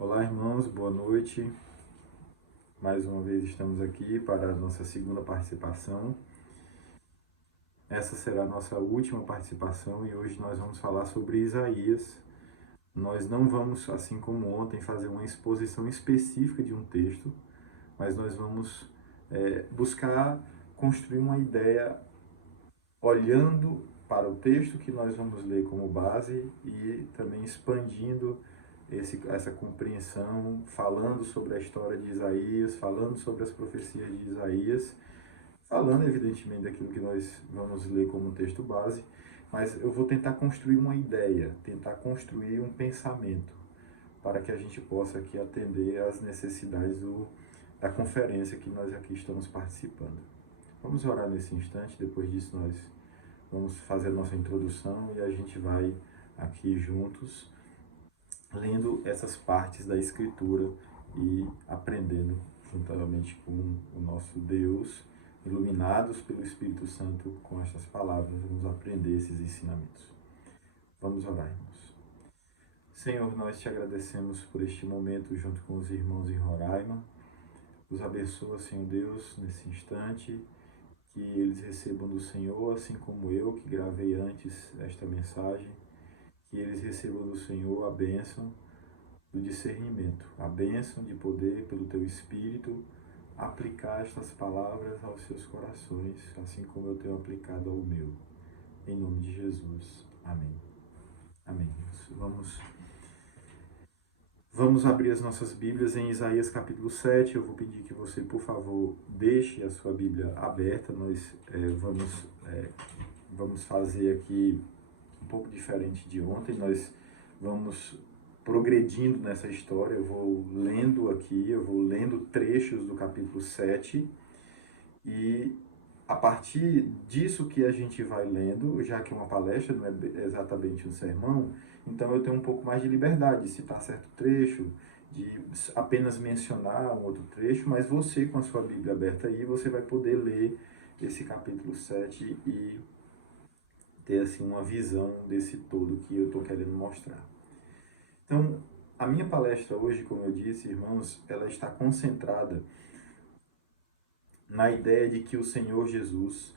Olá, irmãos, boa noite. Mais uma vez estamos aqui para a nossa segunda participação. Essa será a nossa última participação e hoje nós vamos falar sobre Isaías. Nós não vamos, assim como ontem, fazer uma exposição específica de um texto, mas nós vamos buscar construir uma ideia olhando para o texto que nós vamos ler como base e também expandindo essa compreensão, falando sobre a história de Isaías, falando sobre as profecias de Isaías, falando evidentemente daquilo que nós vamos ler como texto base, mas eu vou tentar construir uma ideia, tentar construir um pensamento, para que a gente possa aqui atender às necessidades da conferência que nós aqui estamos participando. Vamos orar nesse instante, depois disso nós vamos fazer a nossa introdução e a gente vai aqui juntos lendo essas partes da Escritura e aprendendo juntamente com o nosso Deus, iluminados pelo Espírito Santo com estas palavras, vamos aprender esses ensinamentos. Vamos orar, irmãos. Senhor, nós te agradecemos por este momento junto com os irmãos em Roraima. Os abençoa, Senhor Deus, nesse instante, que eles recebam do Senhor, assim como eu, que gravei antes esta mensagem, que eles recebam do Senhor a bênção do discernimento, a bênção de poder, pelo Teu Espírito, aplicar estas palavras aos seus corações, assim como eu tenho aplicado ao meu. Em nome de Jesus. Amém. Amém. Vamos abrir as nossas Bíblias em Isaías capítulo 7. Eu vou pedir que você, por favor, deixe a sua Bíblia aberta. Nós vamos fazer aqui um pouco diferente de ontem. Nós vamos progredindo nessa história. Eu vou lendo trechos do capítulo 7 e a partir disso que a gente vai lendo, já que uma palestra não é exatamente um sermão, então eu tenho um pouco mais de liberdade de citar certo trecho, de apenas mencionar um outro trecho, mas você com a sua Bíblia aberta aí, você vai poder ler esse capítulo 7 e ter assim uma visão desse todo que eu estou querendo mostrar. Então, a minha palestra hoje, como eu disse, irmãos, ela está concentrada na ideia de que o Senhor Jesus,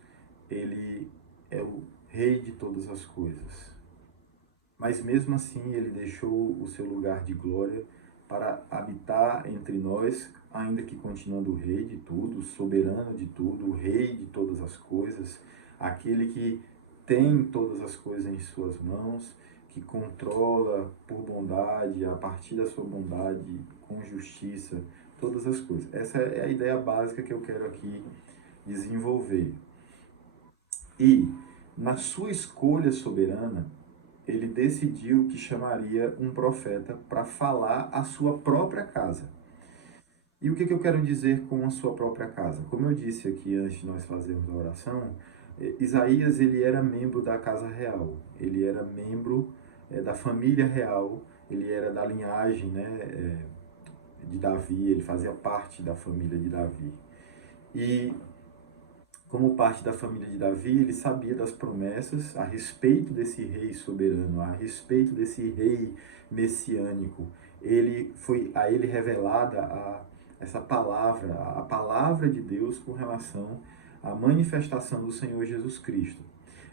ele é o Rei de todas as coisas. Mas mesmo assim, ele deixou o seu lugar de glória para habitar entre nós, ainda que continuando o Rei de tudo, soberano de tudo, o Rei de todas as coisas, aquele que tem todas as coisas em suas mãos, que controla por bondade, a partir da sua bondade, com justiça, todas as coisas. Essa é a ideia básica que eu quero aqui desenvolver. E, na sua escolha soberana, ele decidiu que chamaria um profeta para falar à sua própria casa. E o que eu quero dizer com a sua própria casa? Como eu disse aqui antes de nós fazermos a oração, Isaías ele era membro da casa real, ele era membro da família real, ele era da linhagem de Davi, ele fazia parte da família de Davi. E como parte da família de Davi, ele sabia das promessas a respeito desse rei soberano, a respeito desse rei messiânico. Foi a ele revelada essa palavra, a palavra de Deus com relação à manifestação do Senhor Jesus Cristo.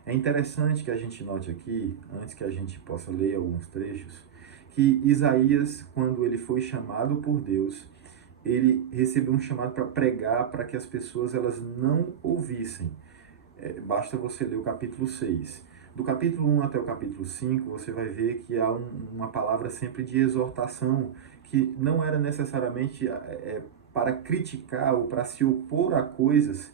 É interessante que a gente note aqui, antes que a gente possa ler alguns trechos, que Isaías, quando ele foi chamado por Deus, ele recebeu um chamado para pregar para que as pessoas elas não ouvissem. Basta você ler o capítulo 6. Do capítulo 1 até o capítulo 5, você vai ver que há uma palavra sempre de exortação, que não era necessariamente para criticar ou para se opor a coisas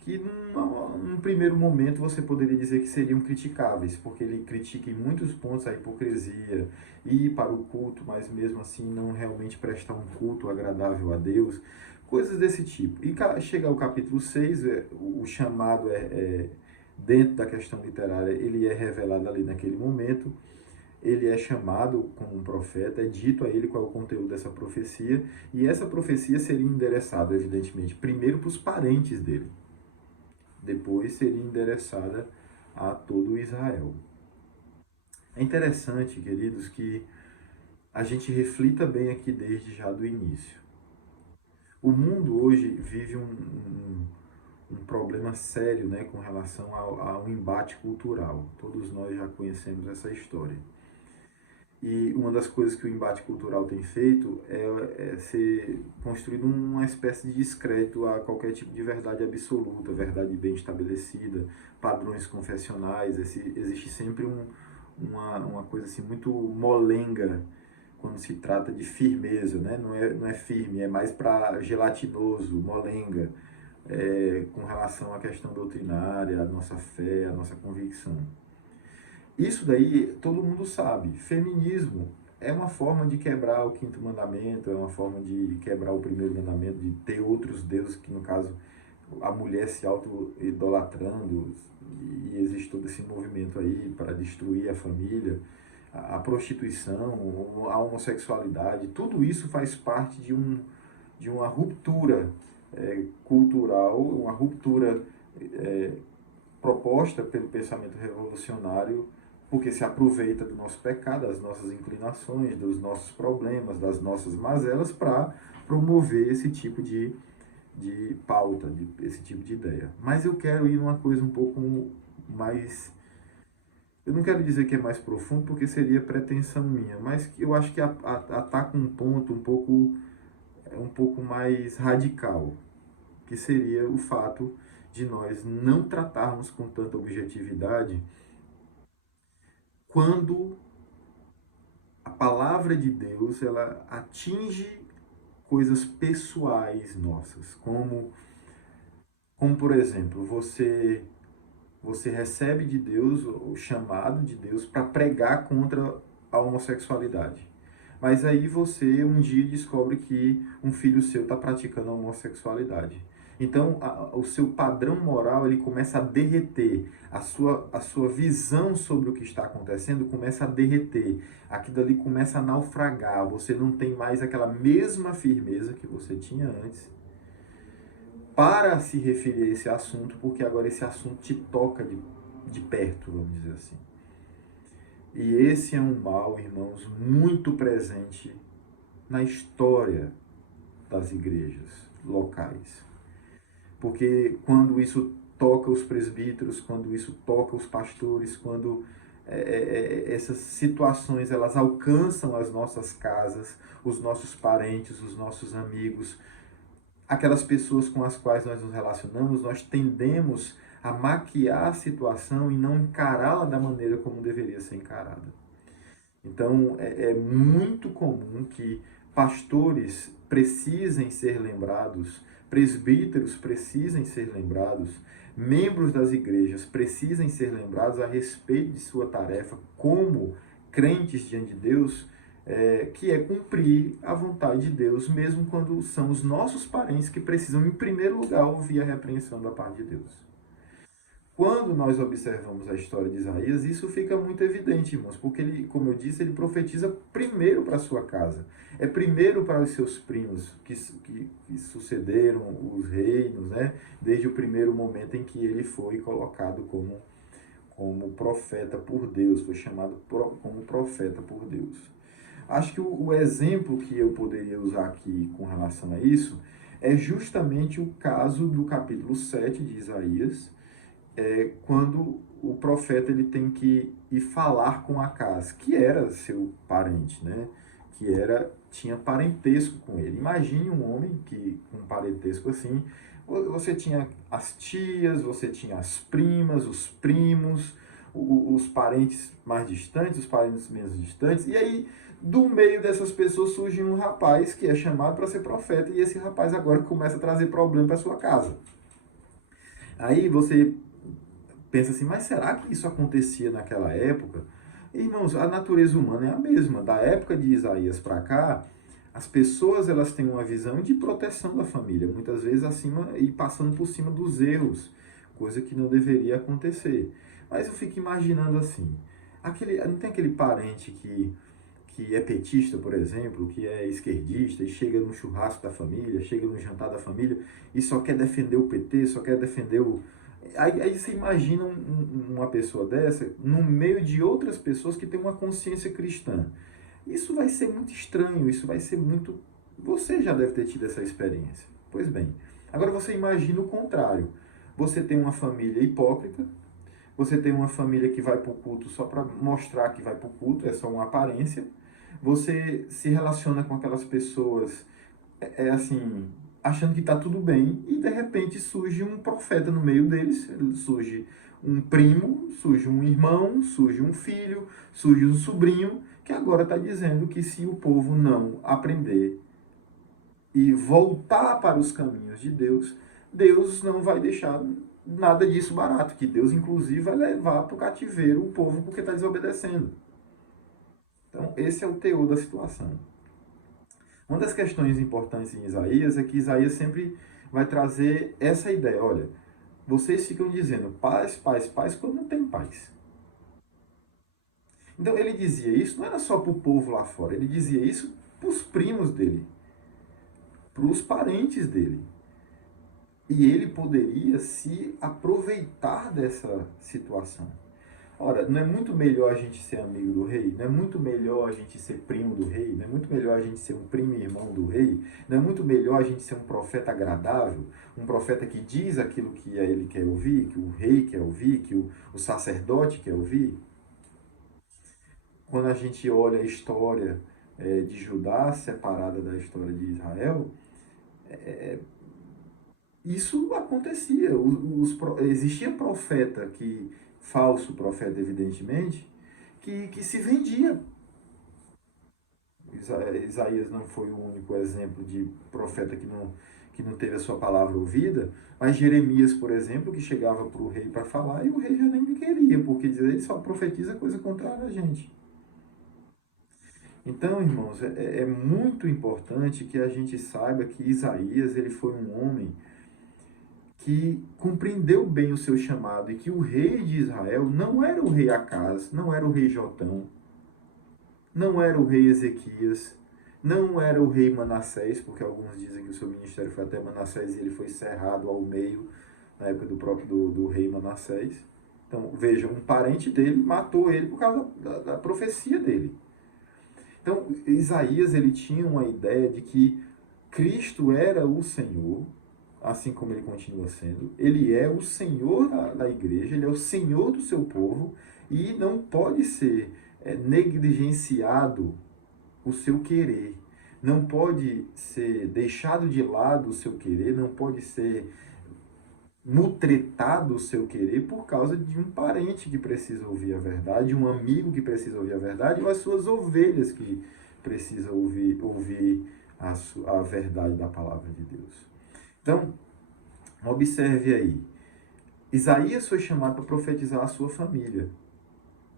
que num primeiro momento você poderia dizer que seriam criticáveis, porque ele critica em muitos pontos a hipocrisia, ir para o culto, mas mesmo assim não realmente prestar um culto agradável a Deus, coisas desse tipo. E chega ao capítulo 6, o chamado dentro da questão literária, ele é revelado ali naquele momento, ele é chamado como um profeta, é dito a ele qual é o conteúdo dessa profecia, e essa profecia seria endereçada, evidentemente, primeiro para os parentes dele, depois seria endereçada a todo Israel. É interessante, queridos, que a gente reflita bem aqui desde já do início. O mundo hoje vive um problema sério, né, com relação ao embate cultural. Todos nós já conhecemos essa história. E uma das coisas que o embate cultural tem feito é ser construído uma espécie de descrédito a qualquer tipo de verdade absoluta, verdade bem estabelecida, padrões confessionais. Existe sempre uma coisa assim muito molenga quando se trata de firmeza, né? Não é firme, é mais para gelatinoso, molenga, com relação à questão doutrinária, à nossa fé, à nossa convicção. Isso daí todo mundo sabe. Feminismo é uma forma de quebrar o quinto mandamento, é uma forma de quebrar o primeiro mandamento, de ter outros deuses, que no caso a mulher se auto-idolatrando, e existe todo esse movimento aí para destruir a família, a prostituição, a homossexualidade, tudo isso faz parte de uma ruptura cultural, uma ruptura é, proposta pelo pensamento revolucionário, porque se aproveita do nosso pecado, das nossas inclinações, dos nossos problemas, das nossas mazelas, para promover esse tipo de pauta, esse tipo de ideia. Mas eu quero ir numa coisa um pouco mais. Eu não quero dizer que é mais profundo, porque seria pretensão minha, mas eu acho que ataca um ponto um pouco mais radical, que seria o fato de nós não tratarmos com tanta objetividade quando a palavra de Deus ela atinge coisas pessoais nossas, como por exemplo, você recebe de Deus o chamado de Deus para pregar contra a homossexualidade. Mas aí você um dia descobre que um filho seu está praticando a homossexualidade. Então, o seu padrão moral ele começa a derreter, a sua visão sobre o que está acontecendo começa a derreter, aquilo ali começa a naufragar, você não tem mais aquela mesma firmeza que você tinha antes para se referir a esse assunto, porque agora esse assunto te toca de perto, vamos dizer assim. E esse é um mal, irmãos, muito presente na história das igrejas locais. Porque quando isso toca os presbíteros, quando isso toca os pastores, quando essas situações elas alcançam as nossas casas, os nossos parentes, os nossos amigos, aquelas pessoas com as quais nós nos relacionamos, nós tendemos a maquiar a situação e não encará-la da maneira como deveria ser encarada. Então, é muito comum que pastores precisem ser lembrados, presbíteros precisem ser lembrados, membros das igrejas precisem ser lembrados a respeito de sua tarefa como crentes diante de Deus, que é cumprir a vontade de Deus, mesmo quando são os nossos parentes que precisam, em primeiro lugar, ouvir a repreensão da parte de Deus. Quando nós observamos a história de Isaías, isso fica muito evidente, irmãos, porque ele, como eu disse, ele profetiza primeiro para a sua casa. É primeiro para os seus primos que sucederam os reinos, né? Desde o primeiro momento em que ele foi colocado como profeta por Deus, foi chamado como profeta por Deus. Acho que o exemplo que eu poderia usar aqui com relação a isso é justamente o caso do capítulo 7 de Isaías, quando o profeta ele tem que ir falar com Acaz, que era seu parente, né? Tinha parentesco com ele. Imagine um homem que com um parentesco assim, você tinha as tias, você tinha as primas, os primos, os parentes mais distantes, os parentes menos distantes, e aí do meio dessas pessoas surge um rapaz que é chamado para ser profeta, e esse rapaz agora começa a trazer problema para sua casa. Aí você pensa assim, mas será que isso acontecia naquela época? Irmãos, a natureza humana é a mesma. Da época de Isaías para cá, as pessoas elas têm uma visão de proteção da família, muitas vezes acima e passando por cima dos erros, coisa que não deveria acontecer. Mas eu fico imaginando assim, não tem aquele parente que é petista, por exemplo, que é esquerdista e chega no churrasco da família, chega no jantar da família e só quer defender o PT, só quer defender o... Aí você imagina uma pessoa dessa no meio de outras pessoas que têm uma consciência cristã. Isso vai ser muito estranho, isso vai ser muito... Você já deve ter tido essa experiência. Pois bem, agora você imagina o contrário. Você tem uma família hipócrita, você tem uma família que vai para o culto só para mostrar que vai para o culto, é só uma aparência. Você se relaciona com aquelas pessoas, assim, achando que está tudo bem, e de repente surge um profeta no meio deles, surge um primo, surge um irmão, surge um filho, surge um sobrinho, que agora está dizendo que se o povo não aprender e voltar para os caminhos de Deus, Deus não vai deixar nada disso barato, que Deus inclusive vai levar para o cativeiro o povo porque está desobedecendo. Então esse é o teor da situação. Uma das questões importantes em Isaías é que Isaías sempre vai trazer essa ideia, olha, vocês ficam dizendo paz, paz, paz, quando não tem paz. Então ele dizia isso, não era só para o povo lá fora, ele dizia isso para os primos dele, para os parentes dele. E ele poderia se aproveitar dessa situação. Ora, não é muito melhor a gente ser amigo do rei? Não é muito melhor a gente ser primo do rei? Não é muito melhor a gente ser um primo e irmão do rei? Não é muito melhor a gente ser um profeta agradável? Um profeta que diz aquilo que ele quer ouvir, que o rei quer ouvir, que o sacerdote quer ouvir? Quando a gente olha a história de Judá separada da história de Israel, isso acontecia. Existia profeta falso profeta, evidentemente, que se vendia. Isaías não foi o único exemplo de profeta que não teve a sua palavra ouvida, mas Jeremias, por exemplo, que chegava para o rei para falar e o rei já nem queria, porque dizia, ele só profetiza coisa contrária a gente. Então, irmãos, é muito importante que a gente saiba que Isaías ele foi um homem que compreendeu bem o seu chamado e que o rei de Israel não era o rei Acaz, não era o rei Jotão, não era o rei Ezequias, não era o rei Manassés, porque alguns dizem que o seu ministério foi até Manassés e ele foi cerrado ao meio na época do rei Manassés. Então, veja, um parente dele matou ele por causa da profecia dele. Então, Isaías ele tinha uma ideia de que Cristo era o Senhor, assim como ele continua sendo. Ele é o Senhor da igreja, ele é o Senhor do seu povo e não pode ser negligenciado o seu querer. Não pode ser deixado de lado o seu querer, não pode ser mutretado o seu querer por causa de um parente que precisa ouvir a verdade, um amigo que precisa ouvir a verdade, ou as suas ovelhas que precisam ouvir a verdade da palavra de Deus. Então, observe aí. Isaías foi chamado para profetizar a sua família.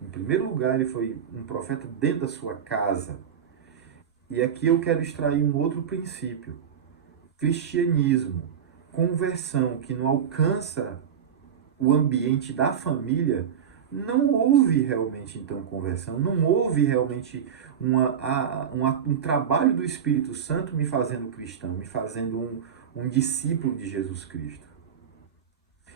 Em primeiro lugar, ele foi um profeta dentro da sua casa. E aqui eu quero extrair um outro princípio. Cristianismo, conversão que não alcança o ambiente da família, não houve realmente então conversão, não houve realmente um trabalho do Espírito Santo me fazendo cristão, me fazendo um discípulo de Jesus Cristo.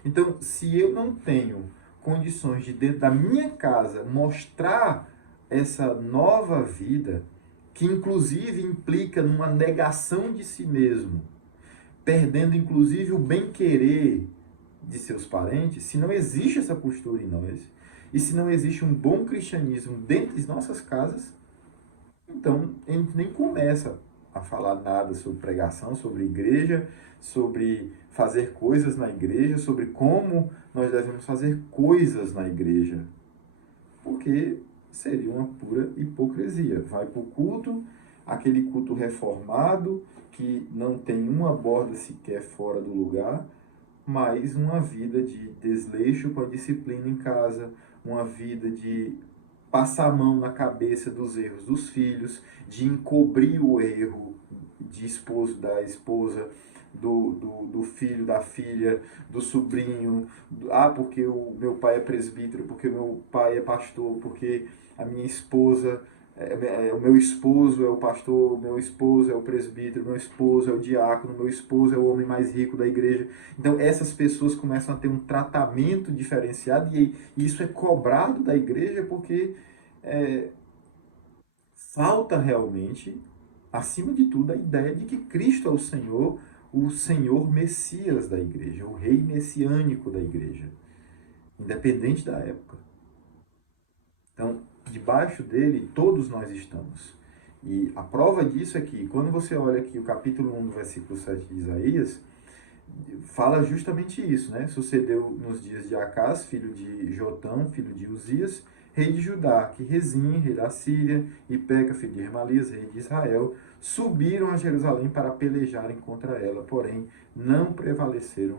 Então, se eu não tenho condições de dentro da minha casa mostrar essa nova vida, que inclusive implica numa negação de si mesmo, perdendo inclusive o bem-querer de seus parentes, se não existe essa postura em nós, e se não existe um bom cristianismo dentro de nossas casas, então a gente nem começa a falar nada sobre pregação, sobre igreja, sobre fazer coisas na igreja, sobre como nós devemos fazer coisas na igreja, porque seria uma pura hipocrisia. Vai para o culto, aquele culto reformado, que não tem uma borda sequer fora do lugar, mas uma vida de desleixo com a disciplina em casa, uma vida de passar a mão na cabeça dos erros dos filhos, de encobrir o erro de esposo da esposa, do filho, da filha, do sobrinho, porque o meu pai é presbítero, porque o meu pai é pastor, porque a minha esposa, o meu esposo é o pastor, o meu esposo é o presbítero, o meu esposo é o diácono, o meu esposo é o homem mais rico da igreja. Então essas pessoas começam a ter um tratamento diferenciado e isso é cobrado da igreja porque falta realmente, acima de tudo, a ideia de que Cristo é o Senhor Messias da igreja, o rei messiânico da igreja, independente da época. Então, debaixo dele, todos nós estamos. E a prova disso é que, quando você olha aqui o capítulo 1, versículo 7 de Isaías, fala justamente isso, né? Sucedeu nos dias de Acás, filho de Jotão, filho de Uzias, rei de Judá, que Rezim, rei da Síria, e Peca, filho de Remalias, rei de Israel, subiram a Jerusalém para pelejarem contra ela, porém não prevaleceram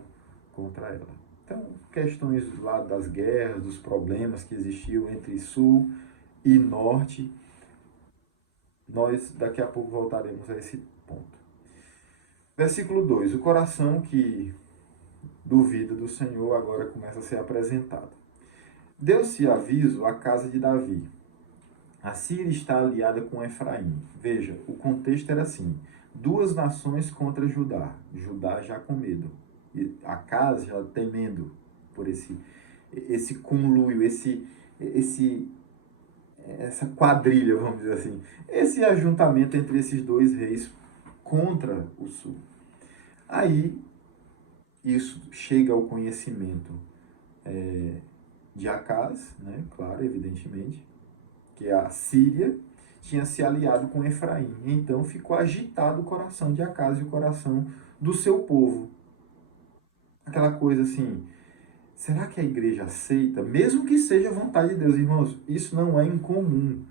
contra ela. Então, questões lá das guerras, dos problemas que existiam entre sul e norte, nós daqui a pouco voltaremos a esse ponto. Versículo 2: o coração que duvida do Senhor agora começa a ser apresentado. Deu-se aviso à casa de Davi. A Síria está aliada com Efraim. Veja, o contexto era assim: duas nações contra Judá. Judá já com medo. E Acaz já temendo por esse conluio, essa quadrilha, vamos dizer assim. Esse ajuntamento entre esses dois reis contra o sul. Aí, isso chega ao conhecimento de Acaz, né? Claro, evidentemente, que a Síria tinha se aliado com Efraim. Então ficou agitado o coração de Acaz e o coração do seu povo. Aquela coisa assim, será que a igreja aceita? Mesmo que seja a vontade de Deus, irmãos, isso não é incomum.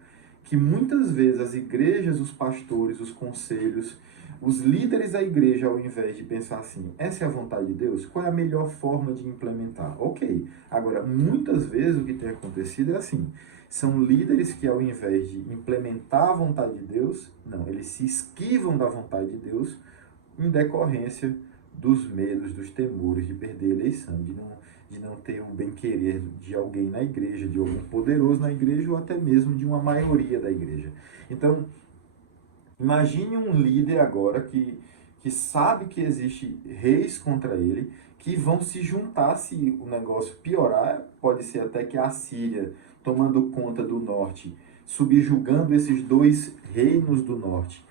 Que muitas vezes as igrejas, os pastores, os conselhos, os líderes da igreja, ao invés de pensar assim, essa é a vontade de Deus, qual é a melhor forma de implementar? Ok. Agora, muitas vezes o que tem acontecido é assim, são líderes que ao invés de implementar a vontade de Deus, não, eles se esquivam da vontade de Deus em decorrência dos medos, dos temores de perder a eleição, de não ter o bem-querer de alguém na igreja, de algum poderoso na igreja, ou até mesmo de uma maioria da igreja. Então, imagine um líder agora que sabe que existe reis contra ele, que vão se juntar se o negócio piorar, pode ser até que a Síria, tomando conta do norte, subjugando esses dois reinos do norte,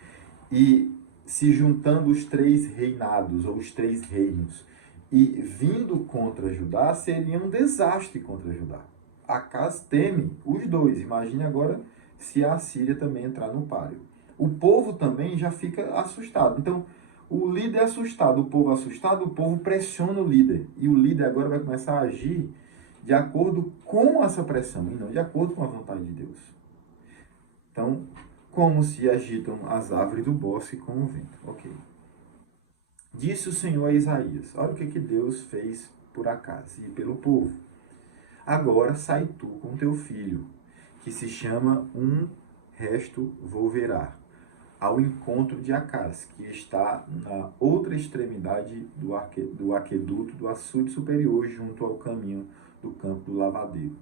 e se juntando os três reinados, ou os três reinos, e vindo contra Judá, seria um desastre contra Judá. Acaz teme os dois. Imagine agora se a Síria também entrar no páreo. O povo também já fica assustado. Então, o líder assustado, o povo pressiona o líder. E o líder agora vai começar a agir de acordo com essa pressão, e não de acordo com a vontade de Deus. Então, como se agitam as árvores do bosque com o vento. Ok. Disse o Senhor a Isaías, olha o que Deus fez por Acaz e pelo povo. Agora sai tu com teu filho, que se chama Um Resto Volverá, ao encontro de Acaz, que está na outra extremidade do aqueduto do açude superior, junto ao caminho do campo do lavadeiro.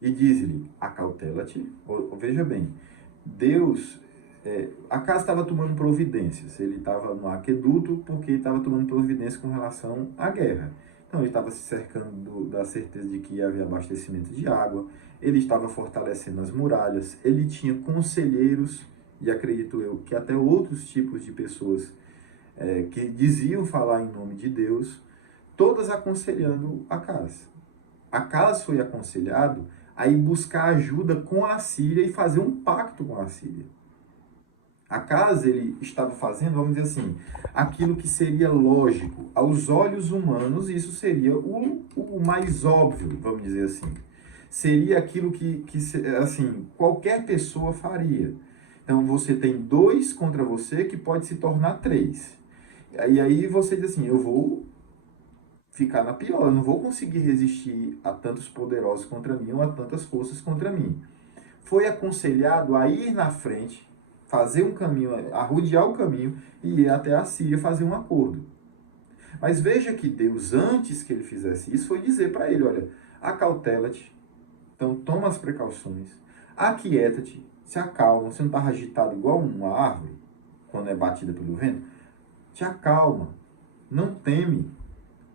E diz-lhe, acautela-te, veja bem, Deus, Acaz estava tomando providências, ele estava no aqueduto porque estava tomando providências com relação à guerra. Então ele estava se cercando da certeza de que ia haver abastecimento de água, ele estava fortalecendo as muralhas, ele tinha conselheiros, e acredito eu que até outros tipos de pessoas que diziam falar em nome de Deus, todas aconselhando Acaz. Acaz foi aconselhado a ir buscar ajuda com a Síria e fazer um pacto com a Síria. Acaz, ele estava fazendo, vamos dizer assim, aquilo que seria lógico. Aos olhos humanos, isso seria o mais óbvio, vamos dizer assim. Seria aquilo que assim, qualquer pessoa faria. Então, você tem dois contra você que pode se tornar três. E aí você diz assim, eu vou ficar na pior, eu não vou conseguir resistir a tantos poderosos contra mim ou a tantas forças contra mim. Foi aconselhado a ir na frente, fazer um caminho, arrodear o caminho e ir até a Síria fazer um acordo. Mas veja que Deus, antes que ele fizesse isso, foi dizer para ele, olha, acautela-te, então toma as precauções, aquieta-te, se acalma, você não está agitado igual uma árvore, quando é batida pelo vento? Te acalma, não teme,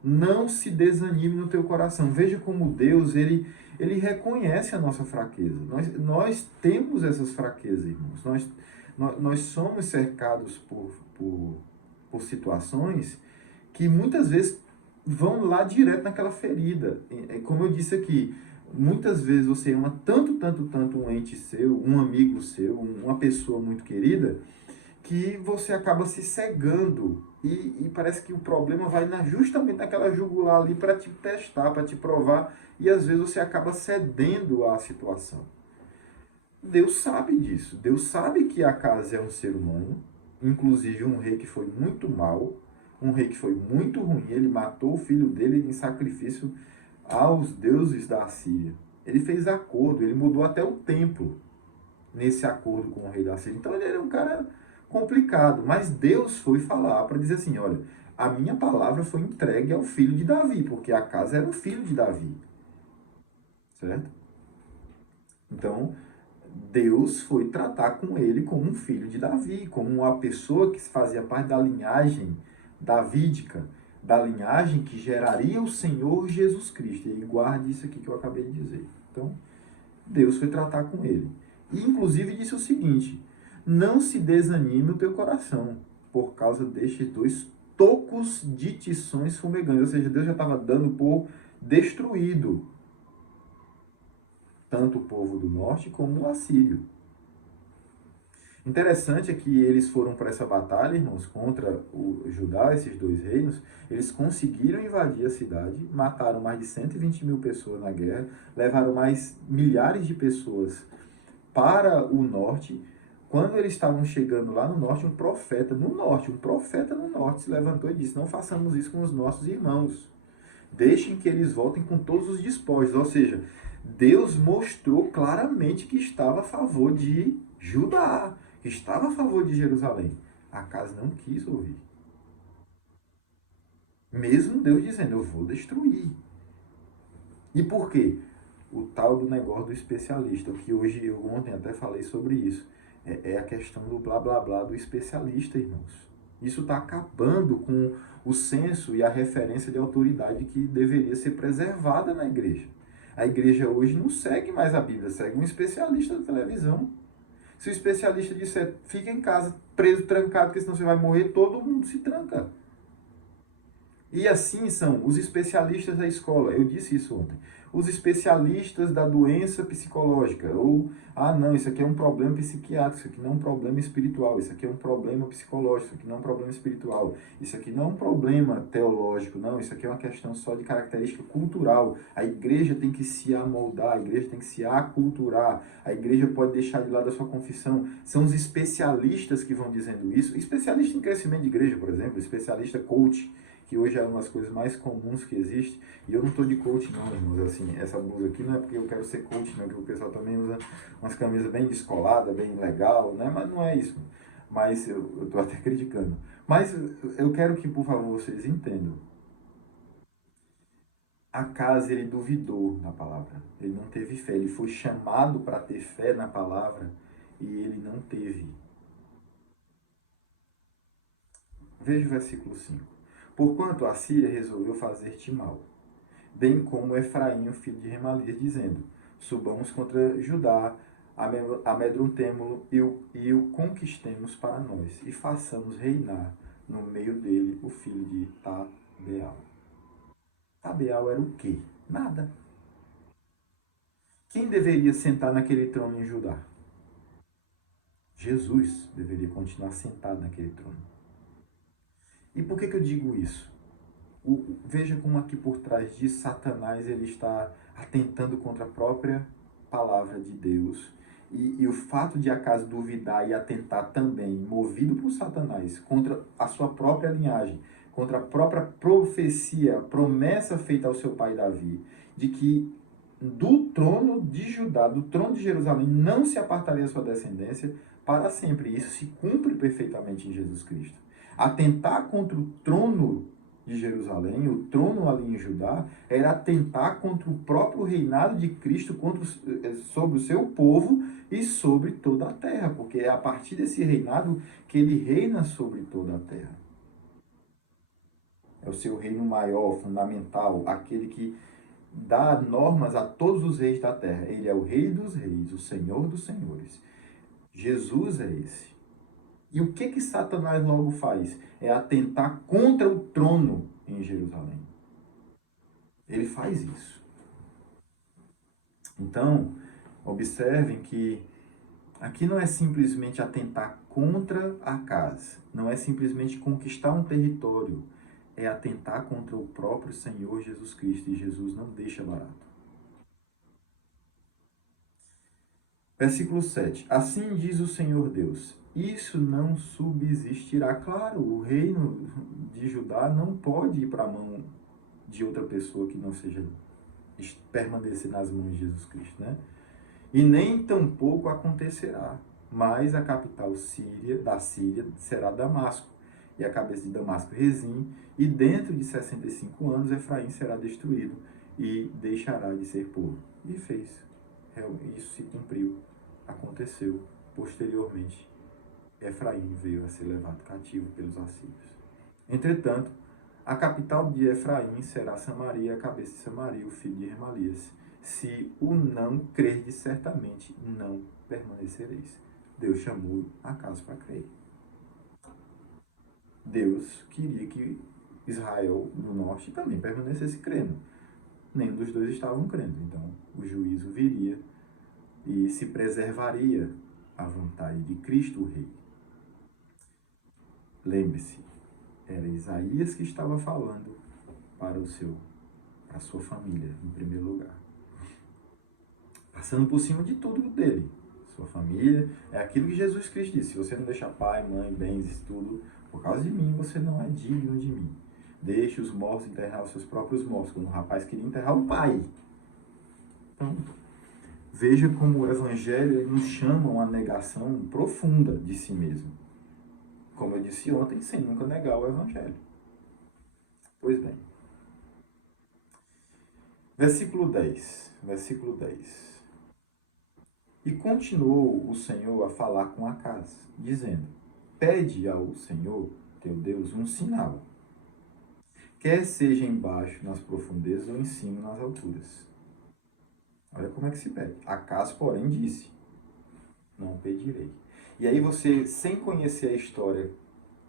Não se desanime no teu coração. Veja como Deus, ele reconhece a nossa fraqueza. Nós temos essas fraquezas, irmãos. Nós somos cercados por situações que muitas vezes vão lá direto naquela ferida. Como eu disse aqui, muitas vezes você ama tanto, tanto, tanto um ente seu, um amigo seu, uma pessoa muito querida, que você acaba se cegando e parece que o problema vai justamente naquela jugular ali para te testar, para te provar, e às vezes você acaba cedendo à situação. Deus sabe disso. Deus sabe que Acas é um ser humano, inclusive um rei que foi muito mau, um rei que foi muito ruim. Ele matou o filho dele em sacrifício aos deuses da Síria. Ele fez acordo, ele mudou até o templo nesse acordo com o rei da Síria. Então ele era um cara complicado, mas Deus foi falar para dizer assim, olha, a minha palavra foi entregue ao filho de Davi, porque Acas era o filho de Davi. Certo? Então, Deus foi tratar com ele como um filho de Davi, como uma pessoa que fazia parte da linhagem davídica, da linhagem que geraria o Senhor Jesus Cristo. E guarde isso aqui que eu acabei de dizer. Então, Deus foi tratar com ele. E, inclusive, disse o seguinte, não se desanime o teu coração por causa destes dois tocos de tições fumegantes. Ou seja, Deus já estava dando por destruído tanto o povo do norte como o assírio. Interessante é que eles foram para essa batalha, irmãos, contra o Judá, esses dois reinos. Eles conseguiram invadir a cidade, mataram mais de 120 mil pessoas na guerra, levaram mais milhares de pessoas para o norte. Quando eles estavam chegando lá no norte, um profeta no norte se levantou e disse, não façamos isso com os nossos irmãos. Deixem que eles voltem com todos os despojos. Ou seja, Deus mostrou claramente que estava a favor de Judá, que estava a favor de Jerusalém. Acas não quis ouvir. Mesmo Deus dizendo, eu vou destruir. E por quê? O tal do negócio do especialista, o que hoje, eu ontem até falei sobre isso, é a questão do blá blá blá do especialista, irmãos. Isso está acabando com o senso e a referência de autoridade que deveria ser preservada na igreja. A igreja hoje não segue mais a Bíblia, segue um especialista da televisão. Se o especialista disser, fica em casa, preso, trancado, porque senão você vai morrer, todo mundo se tranca. E assim são os especialistas da escola. Eu disse isso ontem. Os especialistas da doença psicológica. Ou, não, isso aqui é um problema psiquiátrico, isso aqui não é um problema espiritual, isso aqui é um problema psicológico, isso aqui não é um problema espiritual, isso aqui não é um problema teológico, não, isso aqui é uma questão só de característica cultural. A igreja tem que se amoldar, a igreja tem que se aculturar, a igreja pode deixar de lado a sua confissão. São os especialistas que vão dizendo isso. Especialista em crescimento de igreja, por exemplo, especialista coach, que hoje é uma das coisas mais comuns que existe. E eu não estou de coach não, irmãos, assim, essa blusa aqui não é porque eu quero ser coach não, porque o pessoal também usa umas camisas bem descoladas, bem legal, né? Mas não é isso. Mas eu estou até criticando. Mas eu quero que, por favor, vocês entendam. Acas, ele duvidou na palavra, ele não teve fé, ele foi chamado para ter fé na palavra e ele não teve. Veja o versículo 5. Porquanto a Síria resolveu fazer-te mal, bem como Efraim, o filho de Remalias, dizendo, subamos contra Judá, amedrontemo-lo e o conquistemos para nós, e façamos reinar no meio dele o filho de Tabeal. Tabeal era o quê? Nada. Quem deveria sentar naquele trono em Judá? Jesus deveria continuar sentado naquele trono. E por que eu digo isso? Veja como aqui por trás de Satanás ele está atentando contra a própria palavra de Deus. E o fato de Acas duvidar e atentar também, movido por Satanás, contra a sua própria linhagem, contra a própria profecia, promessa feita ao seu pai Davi, de que do trono de Judá, do trono de Jerusalém, não se apartaria a sua descendência para sempre. Isso se cumpre perfeitamente em Jesus Cristo. Atentar contra o trono de Jerusalém, o trono ali em Judá, era atentar contra o próprio reinado de Cristo sobre o seu povo e sobre toda a terra, porque é a partir desse reinado que ele reina sobre toda a terra. É o seu reino maior, fundamental, aquele que dá normas a todos os reis da terra. Ele é o Rei dos Reis, o Senhor dos Senhores. Jesus é esse. E o que Satanás logo faz? É atentar contra o trono em Jerusalém. Ele faz isso. Então, observem que aqui não é simplesmente atentar contra a casa, não é simplesmente conquistar um território, é atentar contra o próprio Senhor Jesus Cristo, e Jesus não deixa barato. Versículo 7. Assim diz o Senhor Deus, isso não subsistirá. Claro, o reino de Judá não pode ir para a mão de outra pessoa que não seja permanecer nas mãos de Jesus Cristo, né? E nem tampouco acontecerá, mas a capital da Síria será Damasco, e a cabeça de Damasco Rezim, e dentro de 65 anos Efraim será destruído e deixará de ser povo. E fez. Isso se cumpriu, aconteceu. Posteriormente, Efraim veio a ser levado cativo pelos assírios. Entretanto, a capital de Efraim será Samaria, a cabeça de Samaria, o filho de Remalias. Se o não crerdes, certamente não permanecereis. Deus chamou acaso para crer. Deus queria que Israel do norte também permanecesse crendo. Nenhum dos dois estavam crendo. Então, o juízo viria e se preservaria a vontade de Cristo, o Rei. Lembre-se, era Isaías que estava falando para a sua família, em primeiro lugar. Passando por cima de tudo dele. Sua família, é aquilo que Jesus Cristo disse: se você não deixar pai, mãe, bens, tudo, por causa de mim, você não é digno de mim. Deixe os mortos enterrar os seus próprios mortos, quando o rapaz queria enterrar o pai. Então, veja como o Evangelho nos chama a uma negação profunda de si mesmo. Como eu disse ontem, sem nunca negar o Evangelho. Pois bem. Versículo 10. E continuou o Senhor a falar com Acaz, dizendo: pede ao Senhor, teu Deus, um sinal, quer seja embaixo nas profundezas ou em cima nas alturas. Olha como é que se pede. Acaz, porém, disse: não pedirei. E aí você, sem conhecer a história,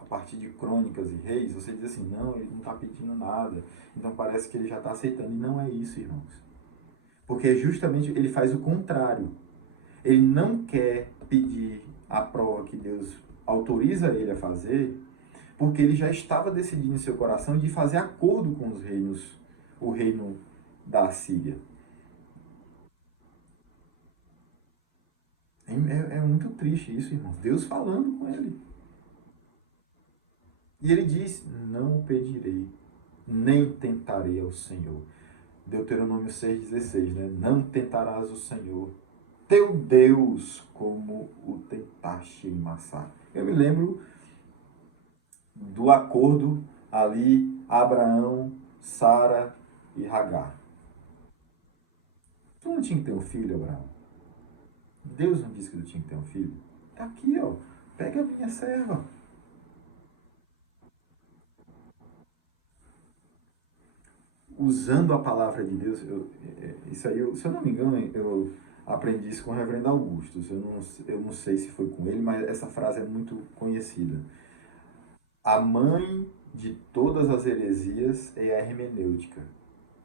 a partir de Crônicas e Reis, você diz assim: não, ele não está pedindo nada, então parece que ele já está aceitando. E não é isso, irmãos. Porque justamente ele faz o contrário. Ele não quer pedir a prova que Deus autoriza ele a fazer, porque ele já estava decidido em seu coração de fazer acordo com os reinos, o reino da Síria. É muito triste isso, irmãos. Deus falando com ele. E ele diz: não pedirei, nem tentarei ao Senhor. Deuteronômio 6,16, né? Não tentarás o Senhor, teu Deus, como o tentaste em Massá. Eu me lembro do acordo ali, Abraão, Sara e Hagar. Tu não tinha que ter um filho, Abraão? Deus não disse que tu tinha que ter um filho? Tá aqui, ó. Pega a minha serva. Usando a palavra de Deus, isso aí, se eu não me engano, eu aprendi isso com o reverendo Augusto. Eu não sei se foi com ele, mas essa frase é muito conhecida. A mãe de todas as heresias é a hermenêutica,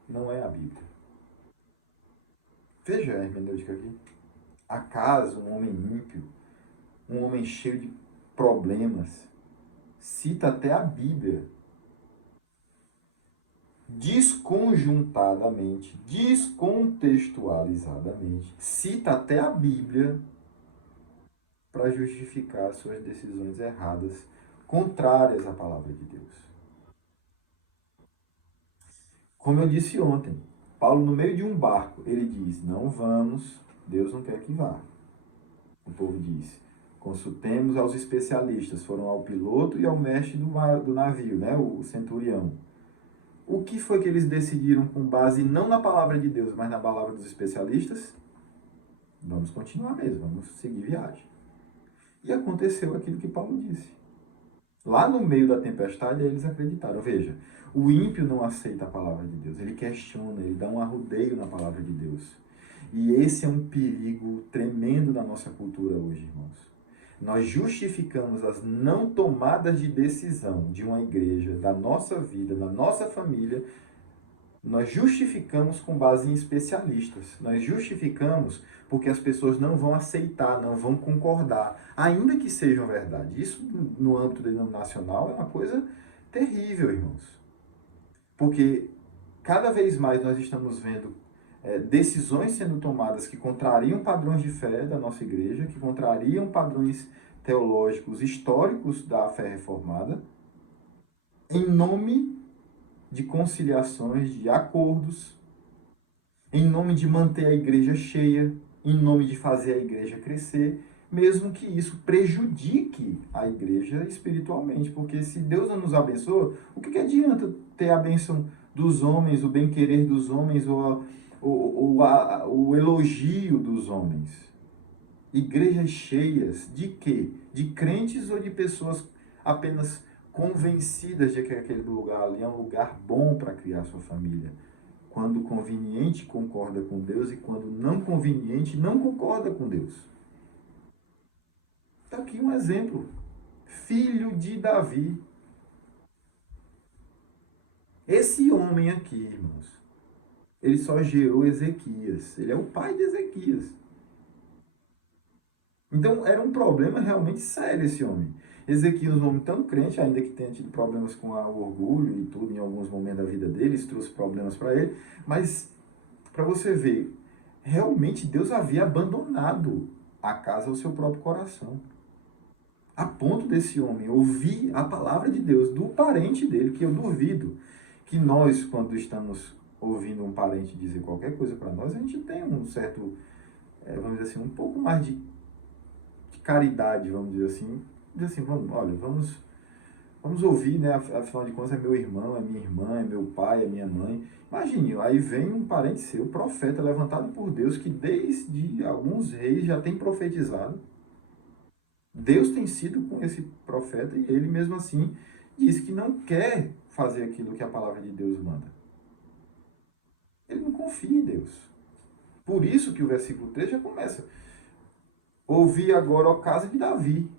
não é a Bíblia. Veja a hermenêutica aqui. Acaso um homem ímpio, um homem cheio de problemas, cita até a Bíblia, desconjuntadamente, descontextualizadamente, cita até a Bíblia para justificar suas decisões erradas, contrárias à palavra de Deus. Como eu disse ontem, Paulo, no meio de um barco, ele diz: não vamos, Deus não quer que vá. O povo diz: consultemos aos especialistas. Foram ao piloto e ao mestre do navio, né, o centurião. O que foi que eles decidiram com base não na palavra de Deus, mas na palavra dos especialistas? Vamos continuar mesmo, vamos seguir viagem. E aconteceu aquilo que Paulo disse. Lá no meio da tempestade, eles acreditaram. Veja, O ímpio não aceita a palavra de Deus, ele questiona, ele dá um arrodeio na palavra de Deus. E esse é um perigo tremendo da nossa cultura hoje, irmãos. Nós justificamos as não tomadas de decisão de uma igreja, da nossa vida, da nossa família, nós justificamos com base em especialistas. Nós justificamos porque as pessoas não vão aceitar, não vão concordar, ainda que sejam verdade. Isso, no âmbito denominacional, é uma coisa terrível, irmãos. Porque cada vez mais nós estamos vendo decisões sendo tomadas que contrariam padrões de fé da nossa igreja, que contrariam padrões teológicos históricos da fé reformada, em nome de conciliações, de acordos, em nome de manter a igreja cheia, em nome de fazer a igreja crescer, mesmo que isso prejudique a igreja espiritualmente. Porque se Deus não nos abençoa, o que adianta ter a bênção dos homens, o bem-querer dos homens, o elogio dos homens? Igrejas cheias de quê? De crentes ou de pessoas apenas convencidas de que aquele lugar ali é um lugar bom para criar sua família? Quando conveniente, concorda com Deus, e quando não conveniente, não concorda com Deus. Está aqui um exemplo. Filho de Davi. Esse homem aqui, irmãos, ele só gerou Ezequias. Ele é o pai de Ezequias. Então, era um problema realmente sério esse homem. Ezequias, um homem tão crente, ainda que tenha tido problemas com o orgulho e tudo em alguns momentos da vida dele, isso trouxe problemas para ele, mas, para você ver, realmente Deus havia abandonado a casa ao seu próprio coração. A ponto desse homem ouvir a palavra de Deus do parente dele, que eu duvido que nós, quando estamos ouvindo um parente dizer qualquer coisa para nós, a gente tem um certo, vamos dizer assim, um pouco mais de caridade, vamos dizer assim. Diz assim, vamos ouvir, né? Afinal de contas é meu irmão, é minha irmã, é meu pai, é minha mãe. Imagine, aí vem um parente seu, profeta levantado por Deus, que desde alguns reis já tem profetizado. Deus tem sido com esse profeta e ele mesmo assim diz que não quer fazer aquilo que a palavra de Deus manda. Ele não confia em Deus. Por isso que o versículo 3 já começa. Ouvi agora, ó casa de Davi.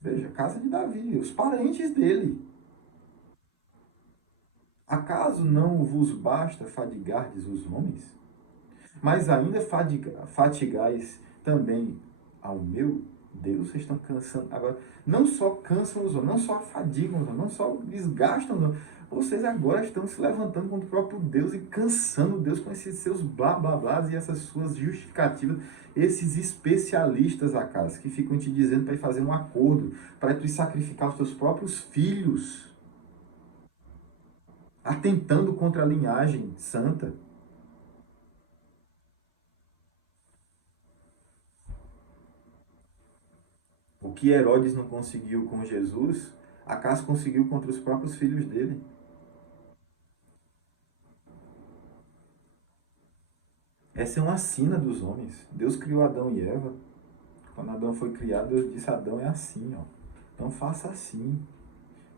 Veja, casa de Davi, os parentes dele. Acaso não vos basta fadigardes os homens? Mas ainda fatigais também ao meu Deus? Vocês estão cansando. Agora, não só cansam os homens, não só fadigam os homens, não só desgastam os homens. Vocês agora estão se levantando contra o próprio Deus e cansando Deus com esses seus blá blá blás e essas suas justificativas. Esses especialistas, acaso, que ficam te dizendo para ir fazer um acordo, para tu sacrificar os teus próprios filhos, atentando contra a linhagem santa. O que Herodes não conseguiu com Jesus, Acas conseguiu contra os próprios filhos dele. Essa é uma sina dos homens. Deus criou Adão e Eva. Quando Adão foi criado, Deus disse a Adão, é assim, ó. Não faça assim.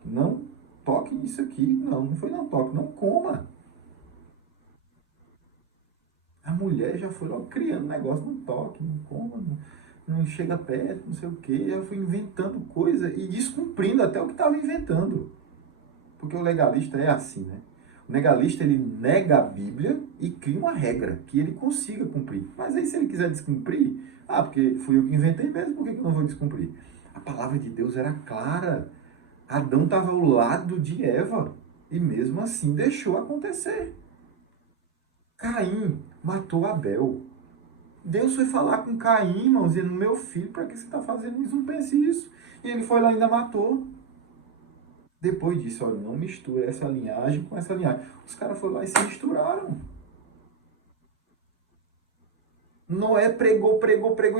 Não toque nisso aqui. Não foi não toque, não coma. A mulher já foi logo criando negócio, não toque, não coma, não chega perto, não sei o quê. Ela foi inventando coisa e descumprindo até o que estava inventando. Porque o legalista é assim, né? O legalista, ele nega a Bíblia e cria uma regra que ele consiga cumprir. Mas aí, se ele quiser descumprir, porque fui eu que inventei mesmo, por que eu não vou descumprir? A palavra de Deus era clara. Adão estava ao lado de Eva e mesmo assim deixou acontecer. Caim matou Abel. Deus foi falar com Caim, irmãos, dizendo, meu filho, para que você está fazendo isso? Não pense isso. E ele foi lá e ainda matou. Depois disso, olha, não mistura essa linhagem com essa linhagem. Os caras foram lá e se misturaram. Noé pregou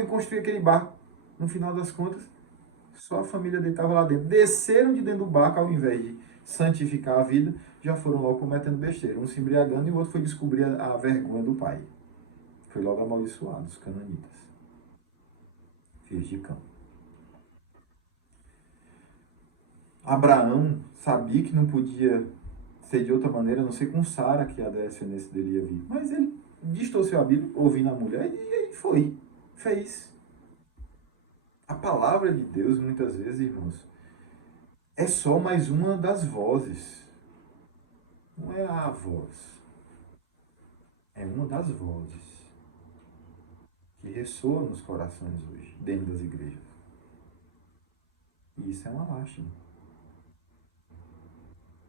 em construir aquele barco. No final das contas, só a família dele estava lá dentro. Desceram de dentro do barco, ao invés de santificar a vida, já foram logo cometendo besteira. Um se embriagando e o outro foi descobrir a vergonha do pai. Foi logo amaldiçoado, os cananitas. Filhos de Cão. Abraão sabia que não podia sei de outra maneira, a não sei com Sara que a descendência dele ia vir. Mas ele distorceu a Bíblia, ouvindo a mulher, e aí foi, fez. A palavra de Deus, muitas vezes, irmãos, é só mais uma das vozes. Não é a voz. É uma das vozes que ressoa nos corações hoje, dentro das igrejas. E isso é uma lástima.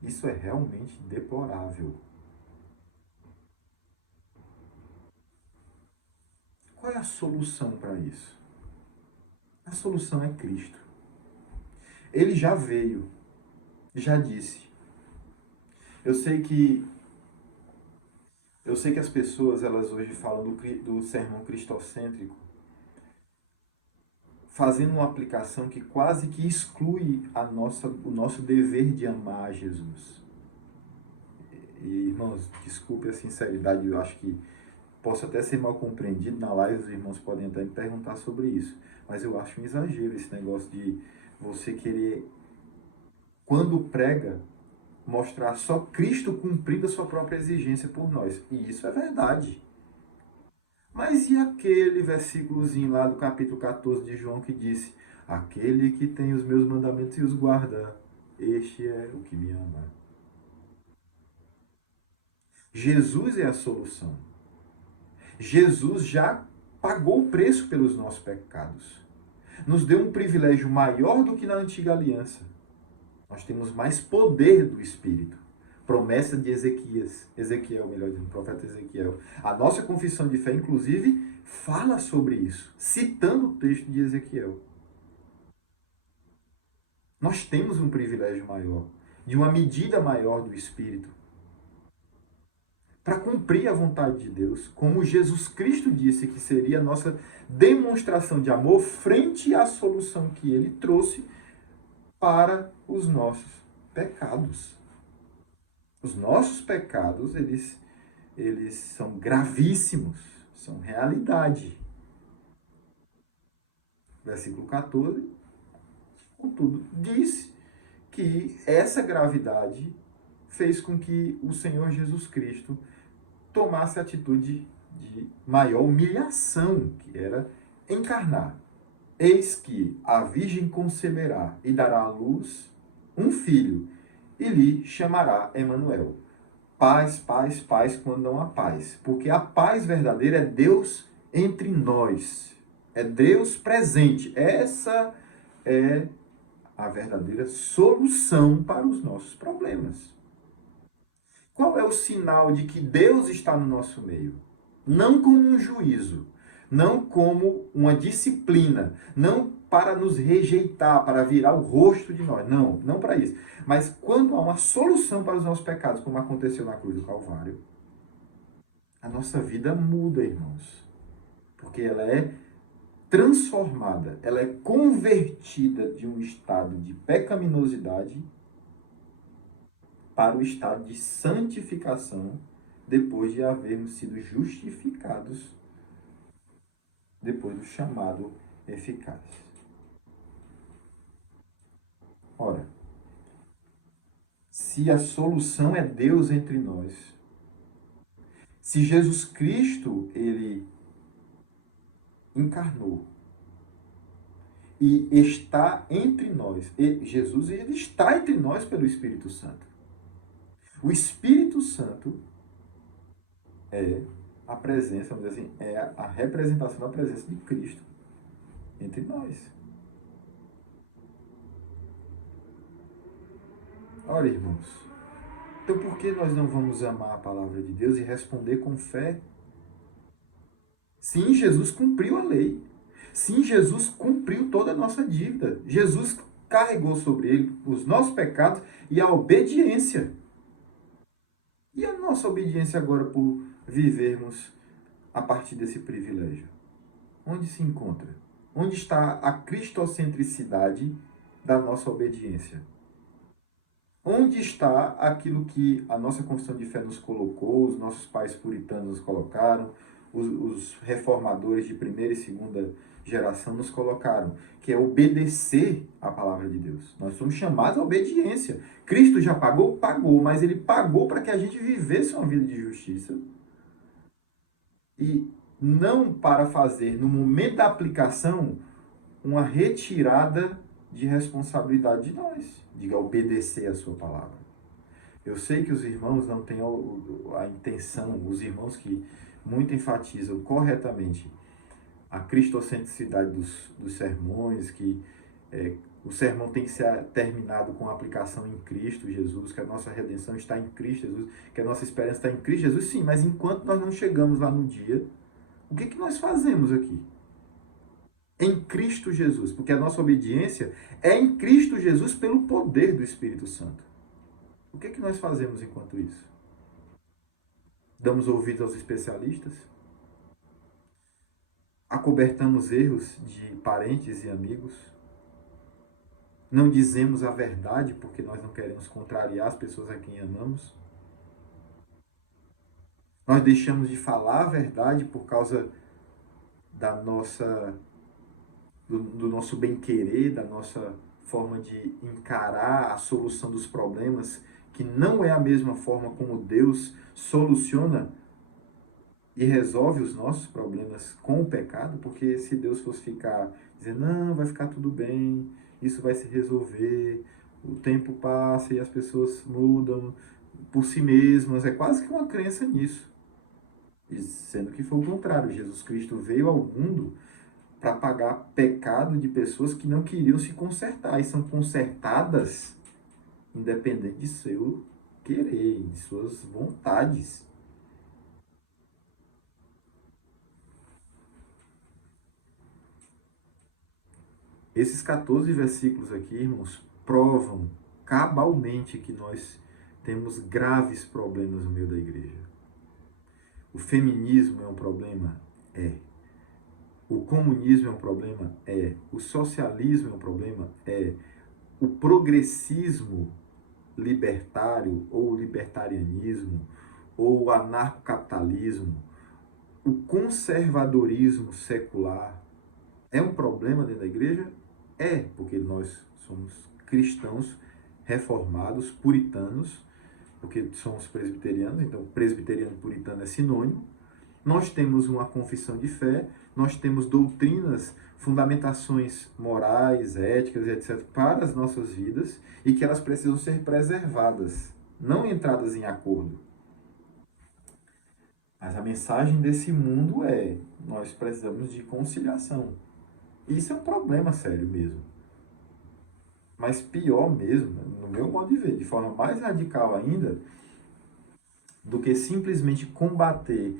Isso é realmente deplorável. Qual é a solução para isso? A solução é Cristo. Ele já veio, já disse. Eu sei que as pessoas, elas hoje falam do sermão cristocêntrico, fazendo uma aplicação que quase que exclui o nosso dever de amar a Jesus. E, irmãos, desculpe a sinceridade, eu acho que posso até ser mal compreendido, na live os irmãos podem até me perguntar sobre isso, mas eu acho um exagero esse negócio de você querer, quando prega, mostrar só Cristo cumprindo a sua própria exigência por nós. E isso é verdade. Mas e aquele versículozinho lá do capítulo 14 de João que disse: aquele que tem os meus mandamentos e os guarda, este é o que me ama. Jesus é a solução. Jesus já pagou o preço pelos nossos pecados. Nos deu um privilégio maior do que na antiga aliança. Nós temos mais poder do Espírito. Promessa de Ezequiel, melhor dizendo, profeta Ezequiel. A nossa confissão de fé, inclusive, fala sobre isso, citando o texto de Ezequiel. Nós temos um privilégio maior, de uma medida maior do Espírito, para cumprir a vontade de Deus, como Jesus Cristo disse que seria a nossa demonstração de amor frente à solução que Ele trouxe para os nossos pecados. Os nossos pecados, eles são gravíssimos, são realidade. Versículo 14, contudo, diz que essa gravidade fez com que o Senhor Jesus Cristo tomasse a atitude de maior humilhação, que era encarnar. Eis que a Virgem conceberá e dará à luz um filho, e lhe chamará Emanuel. Paz, paz, paz, quando não há paz. Porque a paz verdadeira é Deus entre nós. É Deus presente. Essa é a verdadeira solução para os nossos problemas. Qual é o sinal de que Deus está no nosso meio? Não como um juízo, não como uma disciplina, não para nos rejeitar, para virar o rosto de nós. Não, não para isso. Mas quando há uma solução para os nossos pecados, como aconteceu na cruz do Calvário, a nossa vida muda, irmãos. Porque ela é transformada, ela é convertida de um estado de pecaminosidade para o estado de santificação, depois de havermos sido justificados, depois do chamado eficaz. Ora, se a solução é Deus entre nós, se Jesus Cristo, ele encarnou e está entre nós, Jesus, ele está entre nós pelo Espírito Santo. O Espírito Santo é a presença, vamos dizer assim, é a representação da presença de Cristo entre nós. Ora, irmãos, então por que nós não vamos amar a palavra de Deus e responder com fé? Sim, Jesus cumpriu a lei. Sim, Jesus cumpriu toda a nossa dívida. Jesus carregou sobre ele os nossos pecados e a obediência. E a nossa obediência agora por vivermos a partir desse privilégio? Onde se encontra? Onde está a cristocentricidade da nossa obediência? Onde está aquilo que a nossa confissão de fé nos colocou, os nossos pais puritanos nos colocaram, os reformadores de primeira e segunda geração nos colocaram, que é obedecer à palavra de Deus. Nós somos chamados à obediência. Cristo já pagou? Pagou, mas ele pagou para que a gente vivesse uma vida de justiça e não para fazer, no momento da aplicação, uma retirada de responsabilidade de nós. Diga, obedecer a sua palavra. Eu sei que os irmãos não têm a intenção, os irmãos que muito enfatizam corretamente a cristocentricidade dos sermões, que o sermão tem que ser terminado com a aplicação em Cristo Jesus, que a nossa redenção está em Cristo Jesus, que a nossa esperança está em Cristo Jesus, sim, mas enquanto nós não chegamos lá no dia, o que nós fazemos aqui? Em Cristo Jesus, porque a nossa obediência é em Cristo Jesus pelo poder do Espírito Santo. O que nós fazemos enquanto isso? Damos ouvidos aos especialistas? Acobertamos erros de parentes e amigos? Não dizemos a verdade porque nós não queremos contrariar as pessoas a quem amamos? Nós deixamos de falar a verdade por causa da do nosso bem-querer, da nossa forma de encarar a solução dos problemas, que não é a mesma forma como Deus soluciona e resolve os nossos problemas com o pecado, porque se Deus fosse ficar dizendo, não, vai ficar tudo bem, isso vai se resolver, o tempo passa e as pessoas mudam por si mesmas, é quase que uma crença nisso. Sendo que foi o contrário, Jesus Cristo veio ao mundo para pagar pecado de pessoas que não queriam se consertar, e são consertadas independente de seu querer, de suas vontades. Esses 14 versículos aqui, irmãos, provam cabalmente que nós temos graves problemas no meio da igreja. O feminismo é um problema? É. O comunismo é um problema? É. O socialismo é um problema? É. O progressismo libertário ou libertarianismo ou o anarcocapitalismo, o conservadorismo secular é um problema dentro da igreja? É, porque nós somos cristãos reformados, puritanos, porque somos presbiterianos, então presbiteriano e puritano é sinônimo. Nós temos uma confissão de fé, nós temos doutrinas, fundamentações morais, éticas, etc., para as nossas vidas e que elas precisam ser preservadas, não entradas em acordo. Mas a mensagem desse mundo é: nós precisamos de conciliação. Isso é um problema sério mesmo. Mas pior mesmo, no meu modo de ver, de forma mais radical ainda, do que simplesmente combater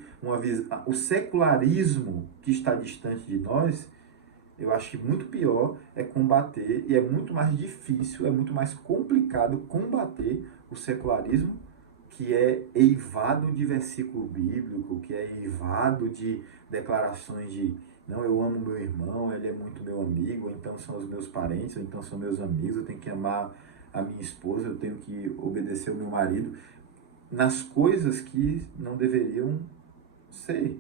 o secularismo que está distante de nós, eu acho que muito pior é combater, e é muito mais difícil, é muito mais complicado combater o secularismo que é eivado de versículo bíblico, que é eivado de declarações de não, eu amo meu irmão, ele é muito meu amigo, ou então são os meus parentes, ou então são meus amigos, eu tenho que amar a minha esposa, eu tenho que obedecer o meu marido, nas coisas que não deveriam ser,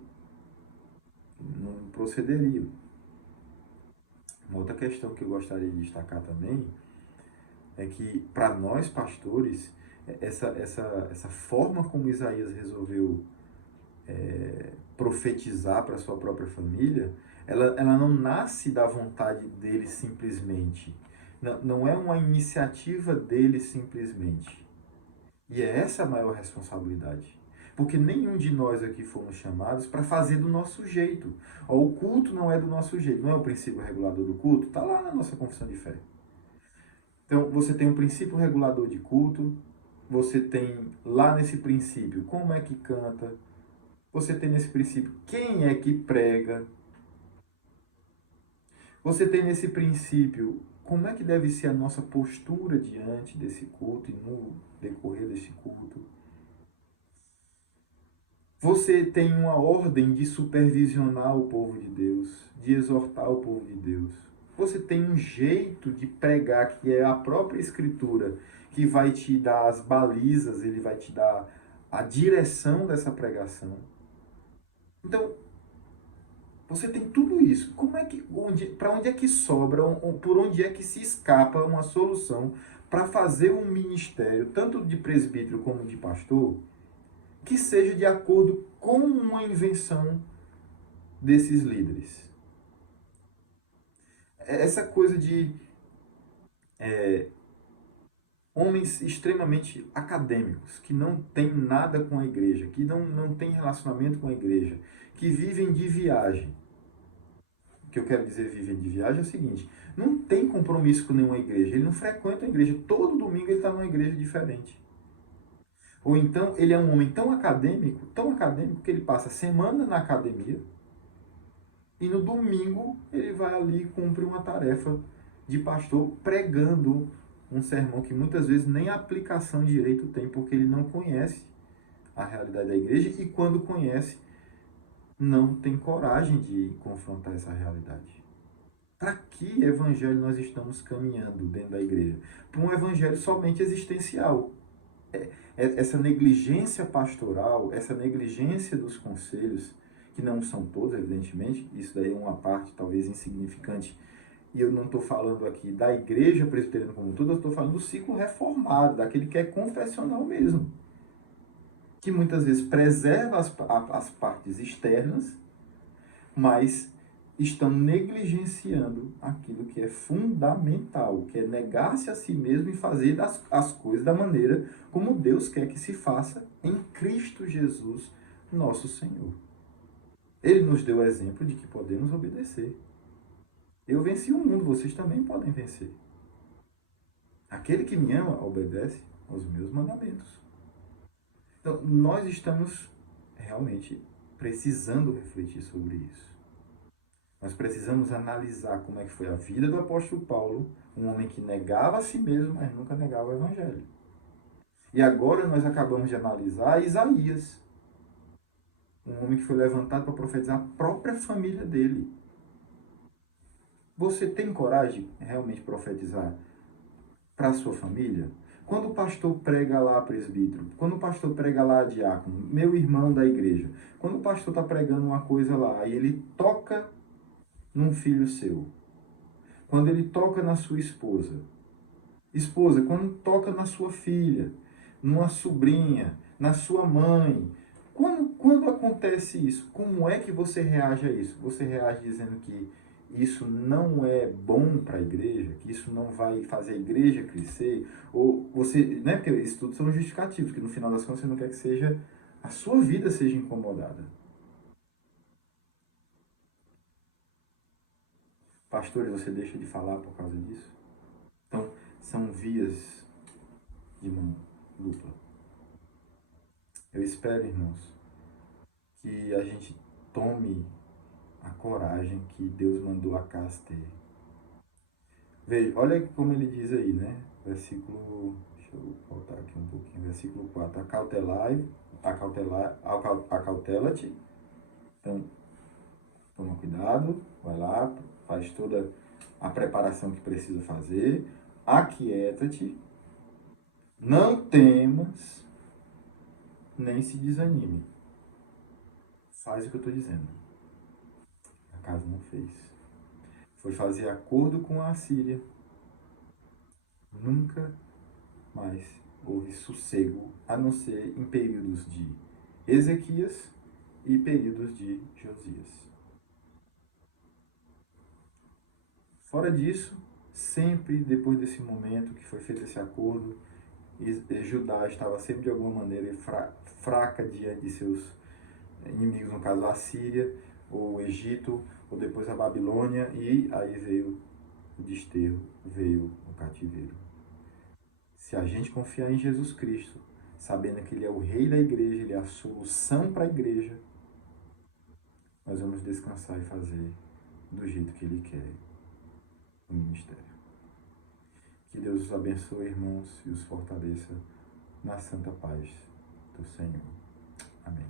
não procederiam. Uma outra questão que eu gostaria de destacar também é que, para nós pastores, essa forma como Isaías resolveu profetizar para a sua própria família, ela não nasce da vontade dele simplesmente. Não é uma iniciativa dele simplesmente. E é essa a maior responsabilidade. Porque nenhum de nós aqui fomos chamados para fazer do nosso jeito. O culto não é do nosso jeito. Não é o princípio regulador do culto? Está lá na nossa confissão de fé. Então, você tem um princípio regulador de culto. Você tem lá nesse princípio como é que canta. Você tem nesse princípio quem é que prega. Você tem nesse princípio como é que deve ser a nossa postura diante desse culto e no decorrer desse culto. Você tem uma ordem de supervisionar o povo de Deus, de exortar o povo de Deus. Você tem um jeito de pregar, que é a própria Escritura, que vai te dar as balizas, ele vai te dar a direção dessa pregação. Então, Você tem tudo isso. Para onde é que sobra, por onde é que se escapa uma solução para fazer um ministério, tanto de presbítero como de pastor, que seja de acordo com uma invenção desses líderes? Essa coisa de homens extremamente acadêmicos, que não têm nada com a igreja, que não têm relacionamento com a igreja, que vivem de viagem. O que eu quero dizer vivem de viagem é o seguinte: não tem compromisso com nenhuma igreja, ele não frequenta a igreja, todo domingo ele está numa igreja diferente. Ou então ele é um homem tão acadêmico que ele passa a semana na academia e no domingo ele vai ali e cumpre uma tarefa de pastor pregando um sermão que muitas vezes nem aplicação direito tem, porque ele não conhece a realidade da igreja e quando conhece, não tem coragem de confrontar essa realidade. Para que evangelho nós estamos caminhando dentro da igreja? Para um evangelho somente existencial. Essa negligência pastoral, essa negligência dos conselhos, que não são todos, evidentemente, isso daí é uma parte talvez insignificante, e eu não estou falando aqui da igreja presbiteriana como um todo, eu estou falando do ciclo reformado, daquele que é confessional mesmo, que muitas vezes preserva as partes externas, mas estão negligenciando aquilo que é fundamental, que é negar-se a si mesmo e fazer as coisas da maneira como Deus quer que se faça em Cristo Jesus, nosso Senhor. Ele nos deu o exemplo de que podemos obedecer. Eu venci o mundo, vocês também podem vencer. Aquele que me ama obedece aos meus mandamentos. Então, nós estamos realmente precisando refletir sobre isso. Nós precisamos analisar como é que foi a vida do apóstolo Paulo, um homem que negava a si mesmo, mas nunca negava o evangelho. E agora nós acabamos de analisar Isaías, um homem que foi levantado para profetizar a própria família dele. Você tem coragem de realmente profetizar para a sua família? Quando o pastor prega lá presbítero, quando o pastor prega lá diácono, meu irmão da igreja, quando o pastor está pregando uma coisa lá e ele toca num filho seu, quando ele toca na sua esposa, quando toca na sua filha, numa sobrinha, na sua mãe, quando acontece isso, como é que você reage a isso? Você reage dizendo que isso não é bom para a igreja, que isso não vai fazer a igreja crescer? Ou você, né, porque isso tudo são justificativos, que no final das contas você não quer que seja, a sua vida seja incomodada. Pastores, você deixa de falar por causa disso? Então, são vias de mão dupla. Eu espero, irmãos, que a gente tome a coragem que Deus mandou a Acais ter. Veja, olha como ele diz aí, né? Versículo, deixa eu voltar aqui um pouquinho, versículo 4. Acautela-te. Então, toma cuidado, vai lá, faz toda a preparação que precisa fazer. Aquieta-te, não temas, nem se desanime. Faz o que eu estou dizendo. Acas não fez. Foi fazer acordo com a Assíria. Nunca mais houve sossego, a não ser em períodos de Ezequias e períodos de Josias. Fora disso, sempre depois desse momento que foi feito esse acordo, Judá estava sempre de alguma maneira fraca diante de seus inimigos, no caso a Síria, ou o Egito, ou depois a Babilônia, e aí veio o desterro, veio o cativeiro. Se a gente confiar em Jesus Cristo, sabendo que Ele é o rei da igreja, Ele é a solução para a igreja, nós vamos descansar e fazer do jeito que Ele quer o ministério. Que Deus os abençoe, irmãos, e os fortaleça na santa paz do Senhor. Amém.